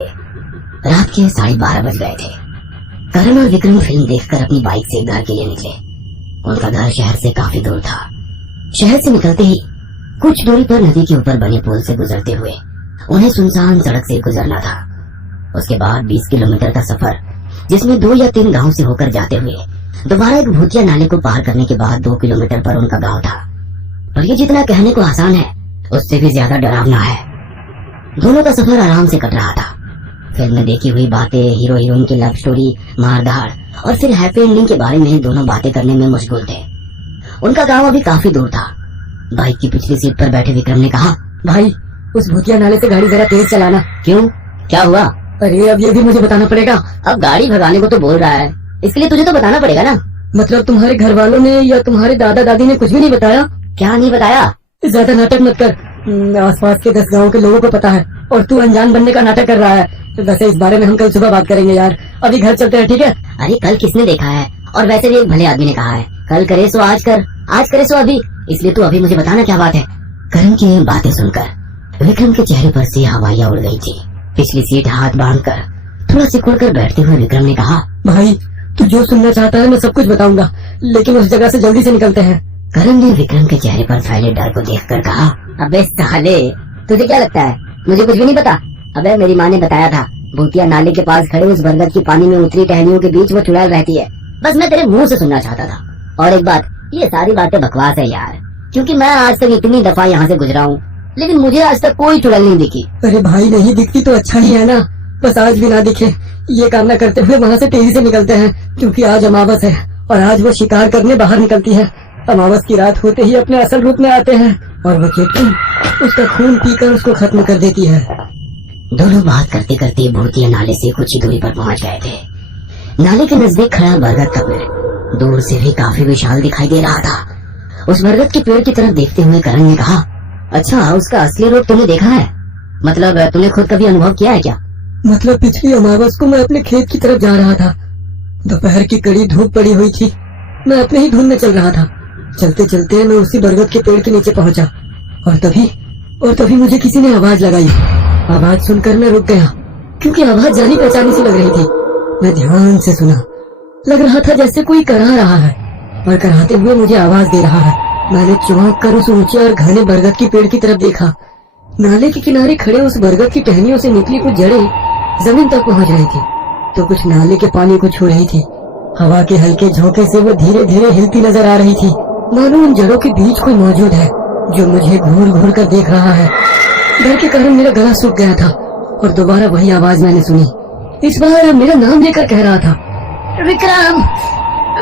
रात के 12:30 बज गए थे। करण और विक्रम फिल्म देखकर अपनी बाइक से घर के लिए निकले। उनका घर शहर से काफी दूर था। शहर से निकलते ही कुछ दूरी पर नदी के ऊपर बने पुल से गुजरते हुए उन्हें सुनसान सड़क से गुजरना था। उसके बाद 20 किलोमीटर का सफर, जिसमें 2 या 3 गांव से होकर जाते हुए दोबारा एक भूतिया नाले को पार करने के बाद 2 किलोमीटर पर उनका गांव था। पर ये जितना कहने को आसान है, उससे भी ज्यादा डरावना है। दोनों का सफर आराम से कट रहा था। फिल्म में देखी हुई बातें, हीरो हीरोइन की लव स्टोरी, मारधाड़ और फिर हैप्पी एंडिंग के बारे में दोनों बातें करने में मशगूल थे। उनका गांव अभी काफी दूर था। बाइक की पिछली सीट पर बैठे विक्रम ने कहा, भाई उस भूतिया नाले से गाड़ी जरा तेज चलाना। क्यों, क्या हुआ? अरे अब ये भी मुझे बताना पड़ेगा। अब गाड़ी भगाने को तो बोल रहा है, इसके लिए तुझे तो बताना पड़ेगा ना। मतलब तुम्हारे घर वालों ने या तुम्हारे दादा दादी ने कुछ भी नहीं बताया? क्या नहीं बताया? ज्यादा नाटक मत कर। आसपास के 10 गाँव के लोगों को पता है और तू अनजान बनने का नाटक कर रहा है। वैसे इस बारे में हम कल सुबह बात करेंगे यार, अभी घर चलते हैं, ठीक है? अरे कल किसने देखा है? और वैसे भी एक भले आदमी ने कहा है, कल करे सो आज कर, आज करे सो अभी। इसलिए तू अभी मुझे बताना क्या बात है। करण की बातें सुनकर विक्रम के चेहरे पर से हवाइयां उड़ गई थी। पिछली सीट हाथ बांधकर थोड़ा सिकुड़ कर बैठते हुए विक्रम ने कहा, भाई तू जो सुनना चाहता है मैं सब कुछ बताऊंगा, लेकिन उस जगह से जल्दी से निकलते हैं। करण ने विक्रम के चेहरे पर फैले डर को देखकर कहा, अबे साले, तुझे क्या लगता है मुझे कुछ भी नहीं पता? अबे मेरी माँ ने बताया था, भूतिया नाले के पास खड़े उस बरगद की पानी में उतरी टहनियों के बीच वो चुड़ैल रहती है। बस मैं तेरे मुंह से सुनना चाहता था। और एक बात, ये सारी बातें बकवास है यार, क्योंकि मैं आज तक इतनी दफा यहाँ से गुजरा हूँ, लेकिन मुझे आज तक कोई चुड़ैल नहीं दिखी। अरे भाई नहीं दिखती तो अच्छा ही है ना, बस आज भी ना दिखे ये कामना करते हुए वहाँ से तेजी से निकलते हैं, क्योंकि आज अमावस है और आज वो शिकार करने बाहर निकलती है। अमावस की रात होते ही अपने असल रूप में आते हैं और वो चेटकी उसका खून पीकर उसको खत्म कर देती है। दोनों बात करते करते भूतिया नाले से कुछ ही दूरी पर पहुंच गए थे। नाले के नजदीक खड़ा बरगद का पेड़ दूर से भी काफी विशाल दिखाई दे रहा था। उस बरगद के पेड़ की तरफ देखते हुए करण ने कहा, अच्छा उसका असली रूप तूने देखा है? मतलब तूने खुद कभी अनुभव किया है क्या? मतलब पिछली अमावस को मैं अपने खेत की तरफ जा रहा था। दोपहर की कड़ी धूप पड़ी हुई थी। मैं अपने ही धुन में चल रहा था। चलते चलते मैं उसी बरगद के पेड़ के नीचे पहुंचा और तभी मुझे किसी ने आवाज लगाई। आवाज सुनकर मैं रुक गया, क्योंकि आवाज जानी पहचानी सी लग रही थी। मैं ध्यान से सुना, लग रहा था जैसे कोई करा रहा है और कराते हुए मुझे आवाज दे रहा है। मैंने चौंक कर उस ऊंचे और घने बरगद की पेड़ की तरफ देखा। नाले के किनारे खड़े उस बरगद की टहनियों से निकली कुछ जड़ें जमीन तक पहुंच रही थी, तो कुछ नाले के पानी को छू रही थी। हवा के हल्के झोंके से वो धीरे धीरे हिलती नजर आ रही थी, मानो उन जड़ों के बीच कोई मौजूद है जो मुझे घूर घूर कर देख रहा है। डर के कारण मेरा गला सूख गया था और दोबारा वही आवाज मैंने सुनी। इस बार मेरा नाम लेकर कह रहा था, विक्रम,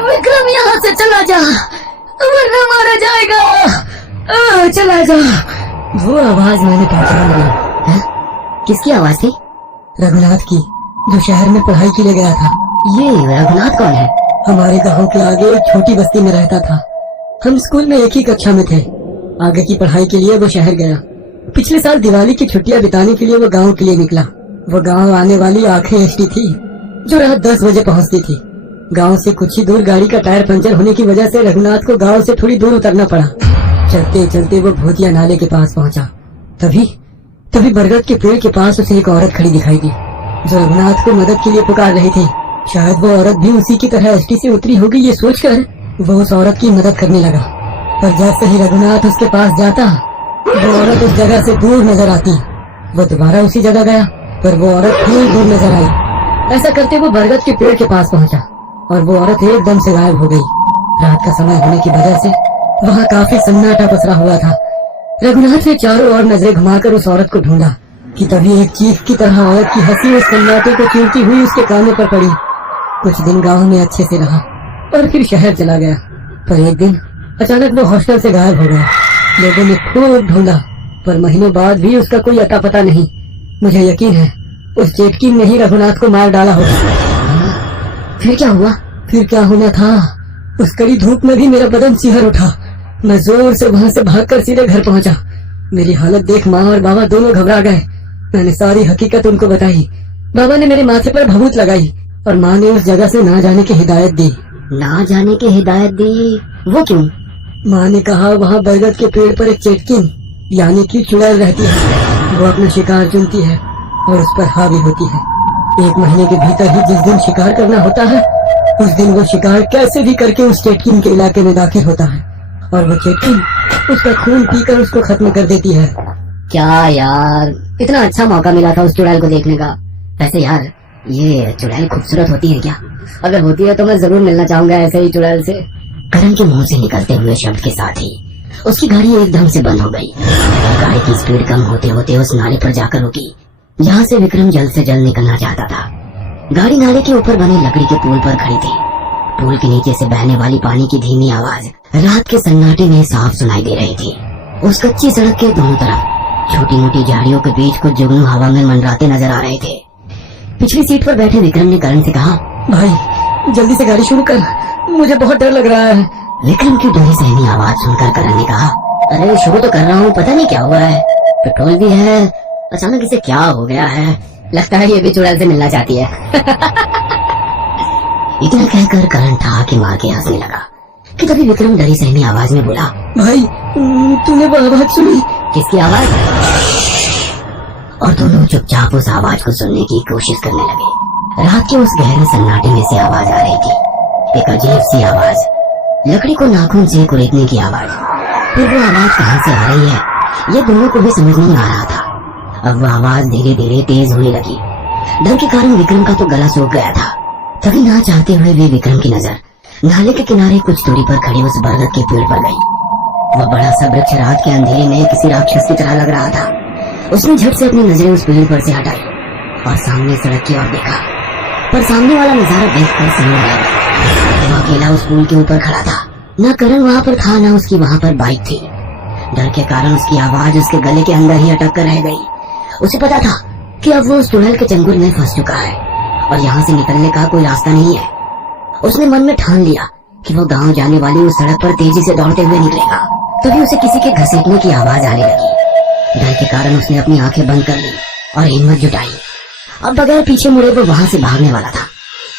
विक्रम यहाँ से चला जा वरना मारा जाएगा, चला जा। वो आवाज मैंने पहचान ली। किसकी आवाज थी? रघुनाथ की, जो शहर में पढ़ाई के लिए गया था। ये रघुनाथ कौन है? हमारे गांव के आगे एक छोटी बस्ती में रहता था। हम स्कूल में एक ही कक्षा में थे। आगे की पढ़ाई के लिए वो शहर गया। पिछले साल दिवाली की छुट्टियां बिताने के लिए वो गांव के लिए निकला। वो गांव आने वाली आखिरी एसटी थी, जो रात 10 बजे पहुंचती थी। गांव से कुछ ही दूर गाड़ी का टायर पंचर होने की वजह से रघुनाथ को गांव से थोड़ी दूर उतरना पड़ा। चलते चलते वो भूतिया नाले के पास पहुंचा। तभी बरगद के पेड़ के पास उसे एक औरत खड़ी दिखाई दी, जो रघुनाथ को मदद के लिए पुकार रही थी। शायद वो औरत भी उसी की तरह एसटी से उतरी होगी, ये सोचकर वो उस औरत की मदद करने लगा। पर जैसे ही रघुनाथ उसके पास जाता, वो औरत उस जगह से दूर नजर आती। वो दोबारा उसी जगह गया, पर वो औरत फिर दूर नजर आई। ऐसा करते वो बरगद के पेड़ के पास पहुंचा और वो औरत एकदम से गायब हो गई। रात का समय होने की वजह से वहाँ काफी सन्नाटा पसरा हुआ था। रघुनाथ ने चारों ओर नजरें घुमाकर उस औरत को ढूंढा कि तभी एक चीख की तरह औरत की हंसी उस सन्नाटे को चीरती हुई उसके कानों पर पड़ी। कुछ दिन गांव में अच्छे से रहा और फिर शहर चला गया, पर एक दिन अचानक वो हॉस्टल से गायब हो गया। लोगों ने खूब ढूंढा, पर महीनों बाद भी उसका कोई अता पता नहीं। मुझे यकीन है उस चेटकी ने ही रघुनाथ को मार डाला होगा। फिर क्या हुआ? फिर क्या होना था, उस कड़ी धूप में भी मेरा बदन सिहर उठा। मैं जोर से वहाँ से भागकर सीधे घर पहुँचा। मेरी हालत देख माँ और बाबा दोनों घबरा गए। मैंने सारी हकीकत उनको बताई। बाबा ने मेरे माथे पर भभूत लगाई और माँ ने उस जगह से ना जाने की हिदायत दी। ना जाने की हिदायत दी? वो क्यों? माँ ने कहा वहाँ बरगद के पेड़ पर एक चेटकिन यानी कि चुड़ैल रहती है। वो अपना शिकार चुनती है और उस पर हावी होती है। 1 महीने के भीतर ही जिस दिन शिकार करना होता है, उस दिन वो शिकार कैसे भी करके उस चेटकिन के इलाके में दाखिल होता है और वो चेटकिन उसका खून पीकर उसको खत्म कर देती है। क्या यार, इतना अच्छा मौका मिला था उस चुड़ैल को देखने का। वैसे यार, ये चुड़ैल खूबसूरत होती है क्या? अगर होती है तो मैं जरूर मिलना चाहूंगा ऐसे ही चुड़ैल से। करण के मुंह से निकलते हुए शब्द के साथ ही उसकी गाड़ी एकदम से बंद हो गई। गाड़ी की स्पीड कम होते होते उस नाले पर जाकर रुकी जहाँ से विक्रम जल्द से जल्द निकलना चाहता था। गाड़ी नाले के ऊपर बने लकड़ी के पुल पर खड़ी थी। पुल के नीचे से बहने वाली पानी की धीमी आवाज रात के सन्नाटे में साफ सुनाई दे रही थी। उस कच्ची सड़क के दोनों तरफ छोटी मोटी झाड़ियों के बीच कुछ जुगनू हवा में मंडराते नजर आ रहे थे। पिछली सीट पर बैठे विक्रम ने करण से कहा, भाई जल्दी से गाड़ी शुरू कर, मुझे बहुत डर लग रहा है। विक्रम की डरी सहमी आवाज सुनकर करण ने कहा, अरे शुरू तो कर रहा हूँ, पता नहीं क्या हुआ है, पेट्रोल भी है, अचानक इसे क्या हो गया है, लगता है ये भी चुड़ैल से मिलना चाहती है। इतना कहकर करण ठहाके मार के हंसने लगा कि तभी विक्रम डरी सहमी आवाज में बोला, भाई तूने वो आवाज सुनी? किसकी आवाज? और दोनों चुपचाप उस आवाज को सुनने की कोशिश करने लगे। रात के उस गहरे सन्नाटे में से आवाज आ रही थी, एक अजीब सी आवाज, लकड़ी को नाखून से कुरेदने की आवाज। फिर वो आवाज कहाँ से आ रही है ये दोनों को भी समझ नहीं आ रहा था। अब वो आवाज धीरे धीरे तेज होने लगी। डर के कारण विक्रम का तो गला सूख गया था। तभी ना चाहते हुए भी विक्रम की नजर नाले के किनारे कुछ दूरी पर खड़ी उस बरगद के पेड़ पर गई। वह बड़ा सा वृक्ष रात के अंधेरे में किसी राक्षस की तरह लग रहा था। उसने झट से अपनी नजरें उस पेड़ पर से हटाई और सामने सड़क की ओर देखा, पर सामने वाला नजारा देखकर समझ आ गया। वो अकेला उस पुल के ऊपर खड़ा था। न करण वहाँ पर था, न उसकी वहाँ पर बाइक थी। डर के कारण उसकी आवाज उसके गले के अंदर ही अटक कर रह गई। उसे पता था कि अब वो उस चुड़ैल के चंगुल में फंस चुका है और यहाँ से निकलने का कोई रास्ता नहीं है। उसने मन में ठान लिया कि वो गांव जाने वाली उस सड़क पर तेजी से दौड़ते हुए निकलेगा। तभी उसे किसी के घसीटने की आवाज आने लगी। डर के कारण उसने अपनी आंखें बंद कर ली और हिम्मत जुटाई। अब बगैर पीछे मुड़े वो वहां से भागने वाला था।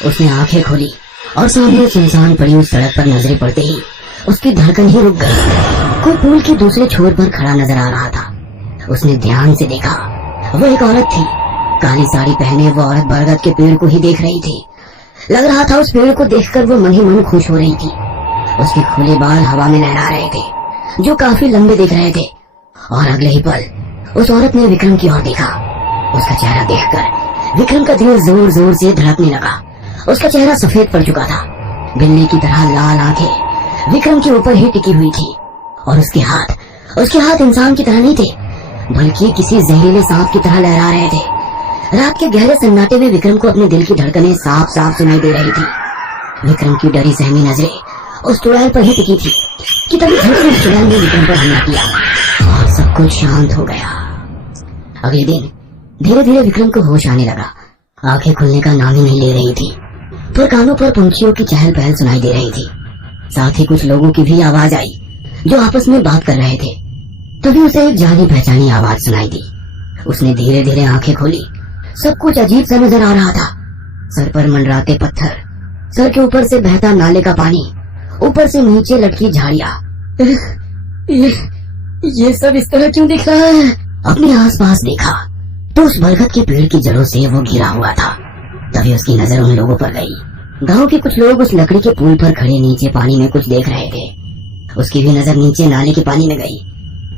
उसने आंखें खोली और सामने सुनसान पड़ी उस सड़क पर नजरें पड़ते ही उसकी धड़कन ही रुक गई। कोई पुल के दूसरे छोर पर खड़ा नजर आ रहा था। उसने ध्यान से देखा, वो एक औरत थी। काली साड़ी पहने वो औरत बरगद के पेड़ को ही देख रही थी। लग रहा था उस पेड़ को देखकर वो मन ही मन खुश हो रही थी। उसके खुले बाल हवा में लहरा रहे थे जो काफी लंबे दिख रहे थे। और अगले ही पल उस औरत ने विक्रम की ओर देखा। उसका चेहरा देखकर विक्रम का दिल जोर जोर से धड़कने लगा। उसका चेहरा सफेद पड़ चुका था। बिल्ली की तरह लाल आंखें विक्रम के ऊपर ही टिकी हुई थी और उसके हाथ इंसान की तरह नहीं थे, बल्कि किसी जहरीले सांप की तरह लहरा रहे थे। रात के गहरे सन्नाटे में विक्रम को अपने दिल की धड़कनें साफ साफ सुनाई दे रही थी। विक्रम की डरी सहमी नजरें उस चुड़ैल पर ही टिकी थी कि तभी झट से उस चुड़ैल ने विक्रम पर हमला किया और सब कुछ शांत हो गया। अगले दिन धीरे धीरे विक्रम को होश आने लगा। आंखें खुलने का नाम ही नहीं ले रही थी, पर कानों पर पंछियों की चहल पहल सुनाई दे रही थी। साथ ही कुछ लोगों की भी आवाज आई जो आपस में बात कर रहे थे। तभी उसे एक जानी पहचानी आवाज सुनाई दी। उसने धीरे धीरे आंखें खोली। सब कुछ अजीब सा नजर आ रहा था। सर पर मंडराते पत्थर, सर के ऊपर से बहता नाले का पानी, ऊपर से नीचे लटकी झाड़ियां। ये सब इस तरह क्यों दिख रहा है? अपने आसपास देखा तो उस बरगद के पेड़ की जड़ों से वो घिरा हुआ था। तभी उसकी नजर उन लोगों पर गई। गांव के कुछ लोग उस लकड़ी के पुल पर खड़े नीचे पानी में कुछ देख रहे थे। उसकी भी नजर नीचे नाले के पानी में गई।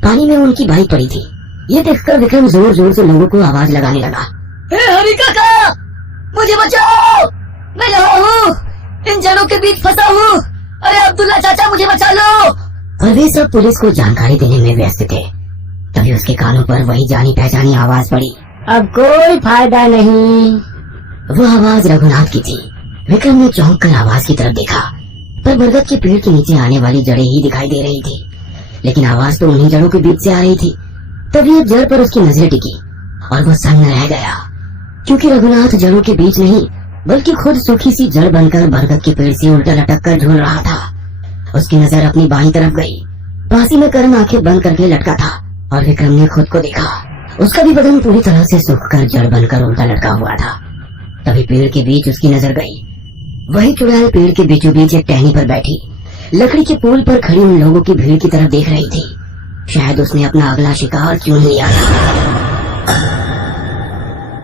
पानी में उनकी बाइक पड़ी थी। ये देखकर विक्रम जोर जोर से लोगों को आवाज लगाने लगा, हरी काका, मुझे बचाओ, मैं यहाँ हूँ, इन जड़ों के बीच फंसा हूँ। अरे अब्दुल्ला चाचा, मुझे बचा लो। और वे सब पुलिस को जानकारी देने में व्यस्त थे। तभी उसके कानों पर वही जानी पहचानी आवाज पड़ी, अब कोई फायदा नहीं। वो आवाज रघुनाथ की थी। विक्रम ने चौंक कर आवाज की तरफ देखा, पर बरगद के पेड़ के नीचे आने वाली जड़ें ही दिखाई दे रही थी, लेकिन आवाज तो उन्हीं जड़ों के बीच से आ रही थी। तभी एक जड़ पर उसकी नजरें टिकी और वो सन्न रह गया, क्योंकि रघुनाथ जड़ों के बीच नहीं बल्कि खुद सूखी सी जड़ बनकर बरगद के पेड़ से उल्टा लटक कर झूल रहा था। उसकी नजर अपनी बाईं तरफ गई। पास ही में करण आंखें बंद करके लटका था और विक्रम ने खुद को देखा। उसका भी बदन पूरी तरह से सूखकर जड़ बनकर उल्टा लटका हुआ था। तभी पेड़ के बीच उसकी नजर गई। वही चुड़ैल पेड़ के बीचों बीच एक टहनी पर बैठी लकड़ी के पुल पर खड़ी उन लोगों की भीड़ की तरफ देख रही थी। शायद उसने अपना अगला शिकार चुन लिया था।